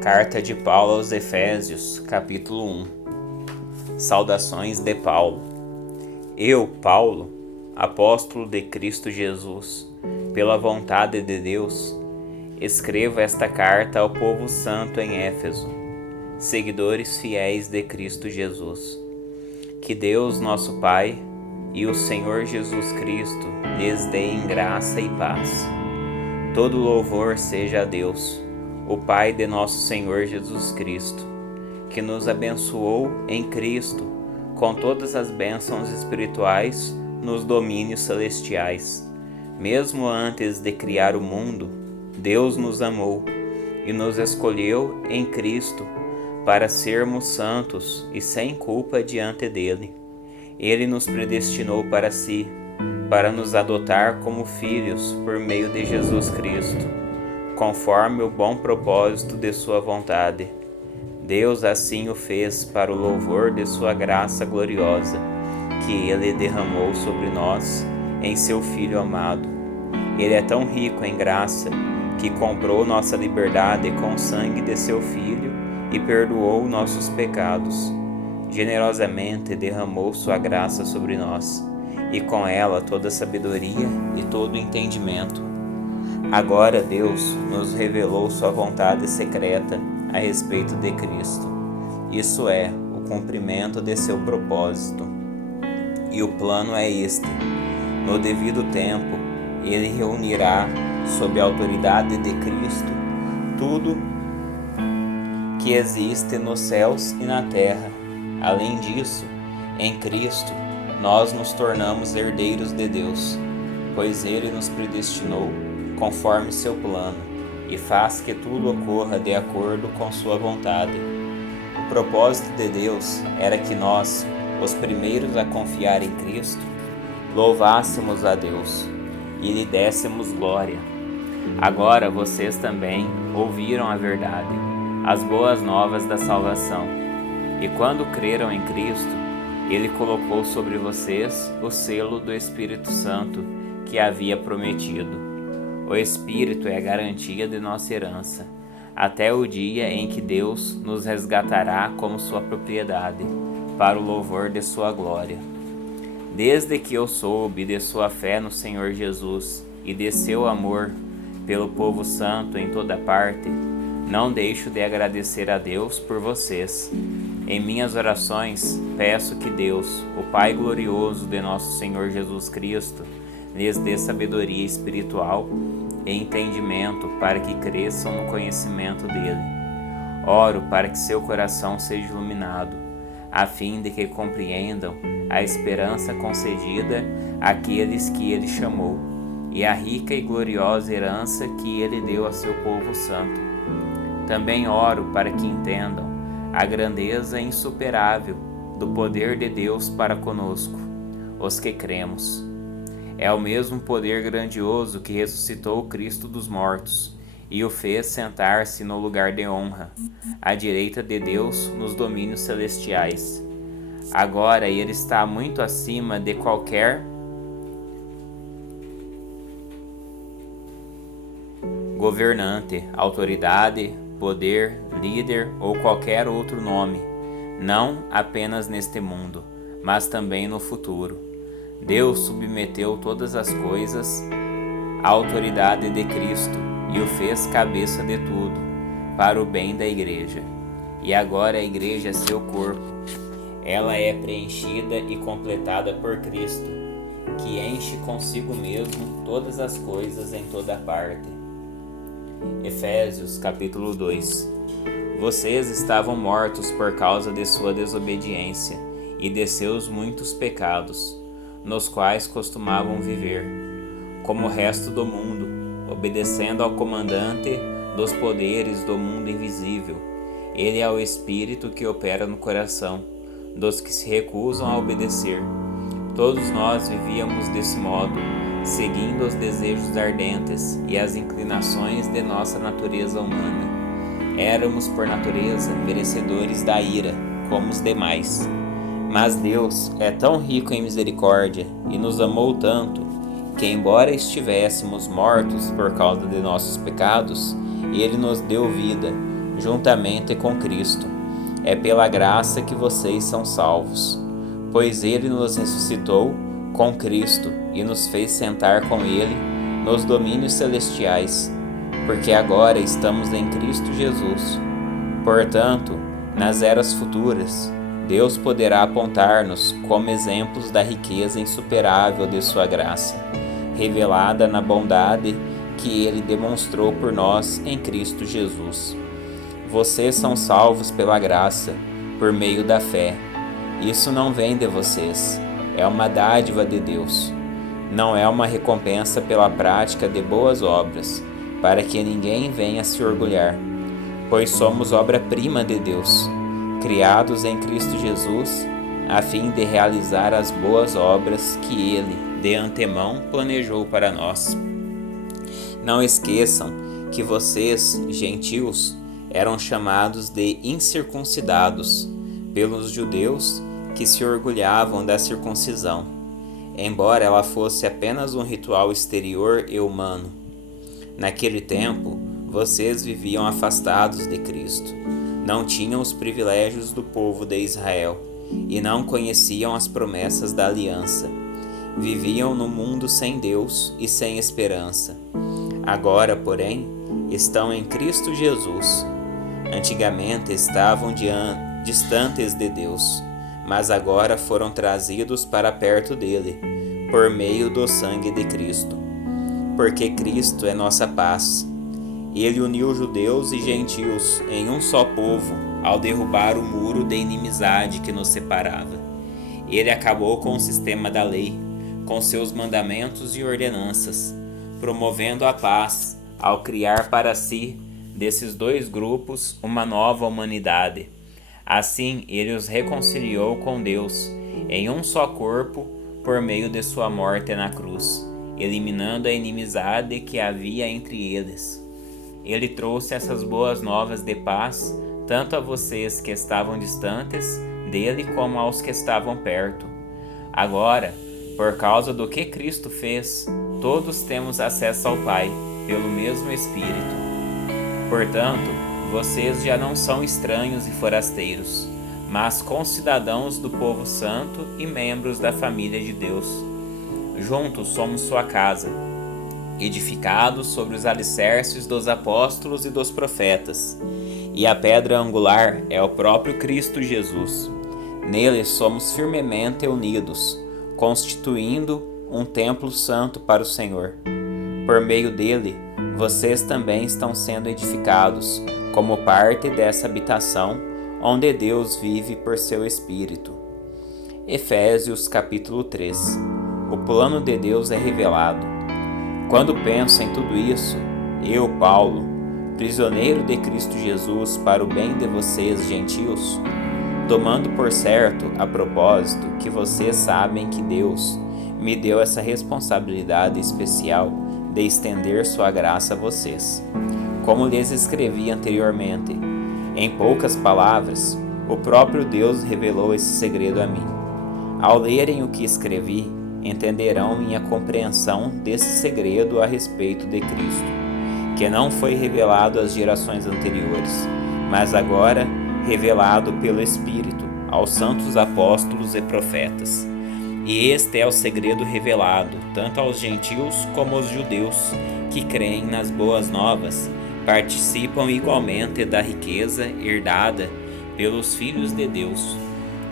Carta de Paulo aos Efésios, capítulo 1. Saudações de Paulo. Eu, Paulo, apóstolo de Cristo Jesus, pela vontade de Deus, escrevo esta carta ao povo santo em Éfeso, seguidores fiéis de Cristo Jesus. Que Deus, nosso Pai, e o Senhor Jesus Cristo lhes deem graça e paz. Todo louvor seja a Deus, o Pai de nosso Senhor Jesus Cristo, que nos abençoou em Cristo com todas as bênçãos espirituais nos domínios celestiais. Mesmo antes de criar o mundo, Deus nos amou e nos escolheu em Cristo para sermos santos e sem culpa diante dele. Ele nos predestinou para si, para nos adotar como filhos por meio de Jesus Cristo, conforme o bom propósito de sua vontade. Deus assim o fez para o louvor de sua graça gloriosa, que ele derramou sobre nós em seu Filho amado. Ele é tão rico em graça que comprou nossa liberdade com o sangue de seu Filho e perdoou nossos pecados. Generosamente derramou sua graça sobre nós, e com ela toda sabedoria e todo entendimento. Agora Deus nos revelou sua vontade secreta a respeito de Cristo, isso é, o cumprimento de seu propósito. E o plano é este: no devido tempo, ele reunirá, sob a autoridade de Cristo, tudo que existe nos céus e na terra. Além disso, em Cristo, nós nos tornamos herdeiros de Deus, pois ele nos predestinou conforme seu plano e faz que tudo ocorra de acordo com sua vontade. O propósito de Deus era que nós, os primeiros a confiar em Cristo, louvássemos a Deus e lhe dessemos glória. Agora vocês também ouviram a verdade, as boas novas da salvação, e quando creram em Cristo, ele colocou sobre vocês o selo do Espírito Santo que havia prometido. O Espírito é a garantia de nossa herança, até o dia em que Deus nos resgatará como sua propriedade, para o louvor de sua glória. Desde que eu soube de sua fé no Senhor Jesus e de seu amor pelo povo santo em toda parte, não deixo de agradecer a Deus por vocês. Em minhas orações, peço que Deus, o Pai glorioso de nosso Senhor Jesus Cristo, lhes dê sabedoria espiritual e entendimento para que cresçam no conhecimento dele. Oro para que seu coração seja iluminado, a fim de que compreendam a esperança concedida àqueles que ele chamou, e a rica e gloriosa herança que ele deu a seu povo santo. Também oro para que entendam a grandeza insuperável do poder de Deus para conosco, os que cremos. É o mesmo poder grandioso que ressuscitou Cristo dos mortos e o fez sentar-se no lugar de honra, à direita de Deus nos domínios celestiais. Agora ele está muito acima de qualquer governante, autoridade, poder, líder ou qualquer outro nome, não apenas neste mundo, mas também no futuro. Deus submeteu todas as coisas à autoridade de Cristo e o fez cabeça de tudo, para o bem da igreja. E agora a igreja é seu corpo. Ela é preenchida e completada por Cristo, que enche consigo mesmo todas as coisas em toda parte. Efésios capítulo 2. Vocês estavam mortos por causa de sua desobediência e de seus muitos pecados, nos quais costumavam viver, como o resto do mundo, obedecendo ao comandante dos poderes do mundo invisível. Ele é o Espírito que opera no coração dos que se recusam a obedecer. Todos nós vivíamos desse modo, seguindo os desejos ardentes e as inclinações de nossa natureza humana. Éramos, por natureza, merecedores da ira, como os demais. Mas Deus é tão rico em misericórdia e nos amou tanto que, embora estivéssemos mortos por causa de nossos pecados, Ele nos deu vida juntamente com Cristo. É pela graça que vocês são salvos, pois Ele nos ressuscitou com Cristo e nos fez sentar com Ele nos domínios celestiais, porque agora estamos em Cristo Jesus. Portanto, nas eras futuras, Deus poderá apontar-nos como exemplos da riqueza insuperável de sua graça, revelada na bondade que Ele demonstrou por nós em Cristo Jesus. Vocês são salvos pela graça, por meio da fé. Isso não vem de vocês, é uma dádiva de Deus. Não é uma recompensa pela prática de boas obras, para que ninguém venha se orgulhar, pois somos obra-prima de Deus, criados em Cristo Jesus, a fim de realizar as boas obras que Ele, de antemão, planejou para nós. Não esqueçam que vocês, gentios, eram chamados de incircuncidados pelos judeus que se orgulhavam da circuncisão, embora ela fosse apenas um ritual exterior e humano. Naquele tempo, vocês viviam afastados de Cristo, não tinham os privilégios do povo de Israel e não conheciam as promessas da aliança. Viviam no mundo sem Deus e sem esperança. Agora, porém, estão em Cristo Jesus. Antigamente estavam distantes de Deus, mas agora foram trazidos para perto dele, por meio do sangue de Cristo. Porque Cristo é nossa paz. Ele uniu judeus e gentios em um só povo ao derrubar o muro de inimizade que nos separava. Ele acabou com o sistema da lei, com seus mandamentos e ordenanças, promovendo a paz ao criar para si, desses dois grupos, uma nova humanidade. Assim, ele os reconciliou com Deus em um só corpo por meio de sua morte na cruz, eliminando a inimizade que havia entre eles. Ele trouxe essas boas novas de paz tanto a vocês que estavam distantes dele como aos que estavam perto. Agora, por causa do que Cristo fez, todos temos acesso ao Pai pelo mesmo Espírito. Portanto, vocês já não são estranhos e forasteiros, mas concidadãos do povo santo e membros da família de Deus. Juntos somos sua casa, edificados sobre os alicerces dos apóstolos e dos profetas, e a pedra angular é o próprio Cristo Jesus. Nele somos firmemente unidos, constituindo um templo santo para o Senhor. Por meio dele, vocês também estão sendo edificados como parte dessa habitação onde Deus vive por seu Espírito. Efésios capítulo 3. O plano de Deus é revelado. Quando penso em tudo isso, eu, Paulo, prisioneiro de Cristo Jesus para o bem de vocês, gentios, tomando por certo, a propósito, que vocês sabem que Deus me deu essa responsabilidade especial de estender sua graça a vocês. Como lhes escrevi anteriormente, em poucas palavras, o próprio Deus revelou esse segredo a mim. Ao lerem o que escrevi, entenderão minha compreensão desse segredo a respeito de Cristo, que não foi revelado às gerações anteriores, mas agora revelado pelo Espírito aos santos apóstolos e profetas. E este é o segredo revelado tanto aos gentios como aos judeus que creem nas boas novas, participam igualmente da riqueza herdada pelos filhos de Deus.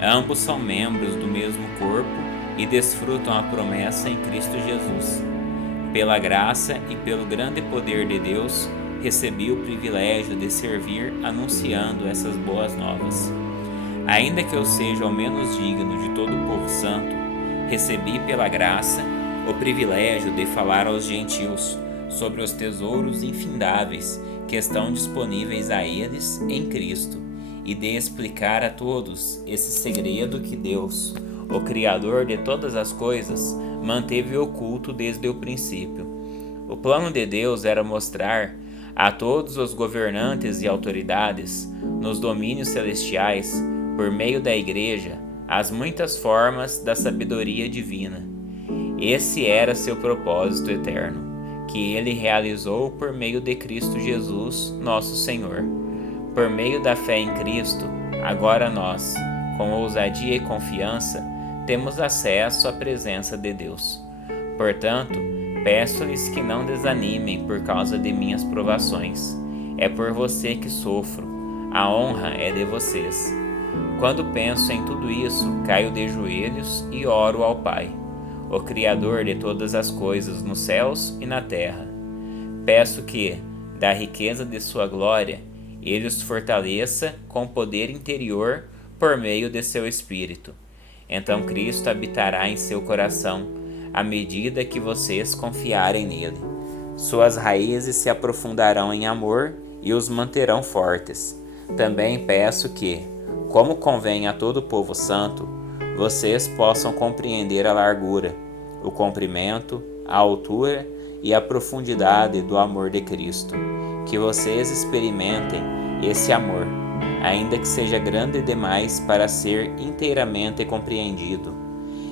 Ambos são membros do mesmo corpo e desfrutam a promessa em Cristo Jesus. Pela graça e pelo grande poder de Deus, recebi o privilégio de servir anunciando essas boas novas. Ainda que eu seja o menos digno de todo o povo santo, recebi pela graça o privilégio de falar aos gentios sobre os tesouros infindáveis que estão disponíveis a eles em Cristo e de explicar a todos esse segredo que Deus, o Criador de todas as coisas, manteve oculto desde o princípio. O plano de Deus era mostrar a todos os governantes e autoridades nos domínios celestiais, por meio da Igreja, as muitas formas da sabedoria divina. Esse era seu propósito eterno, que ele realizou por meio de Cristo Jesus, nosso Senhor. Por meio da fé em Cristo, agora nós, com ousadia e confiança, temos acesso à presença de Deus. Portanto, peço-lhes que não desanimem por causa de minhas provações. É por você que sofro. A honra é de vocês. Quando penso em tudo isso, caio de joelhos e oro ao Pai, o Criador de todas as coisas nos céus e na terra. Peço que, da riqueza de sua glória, Ele os fortaleça com poder interior por meio de seu Espírito. Então Cristo habitará em seu coração, à medida que vocês confiarem nele. Suas raízes se aprofundarão em amor e os manterão fortes. Também peço que, como convém a todo o povo santo, vocês possam compreender a largura, o comprimento, a altura e a profundidade do amor de Cristo. Que vocês experimentem esse amor, ainda que seja grande demais para ser inteiramente compreendido.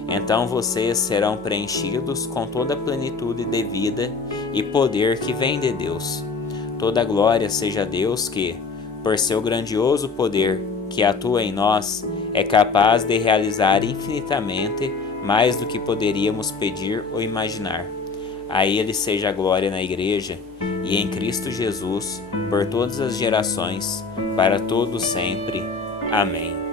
Então vocês serão preenchidos com toda a plenitude de vida e poder que vem de Deus. Toda glória seja a Deus que, por seu grandioso poder que atua em nós, é capaz de realizar infinitamente mais do que poderíamos pedir ou imaginar. A Ele seja a glória na Igreja e em Cristo Jesus, por todas as gerações, para todos sempre. Amém.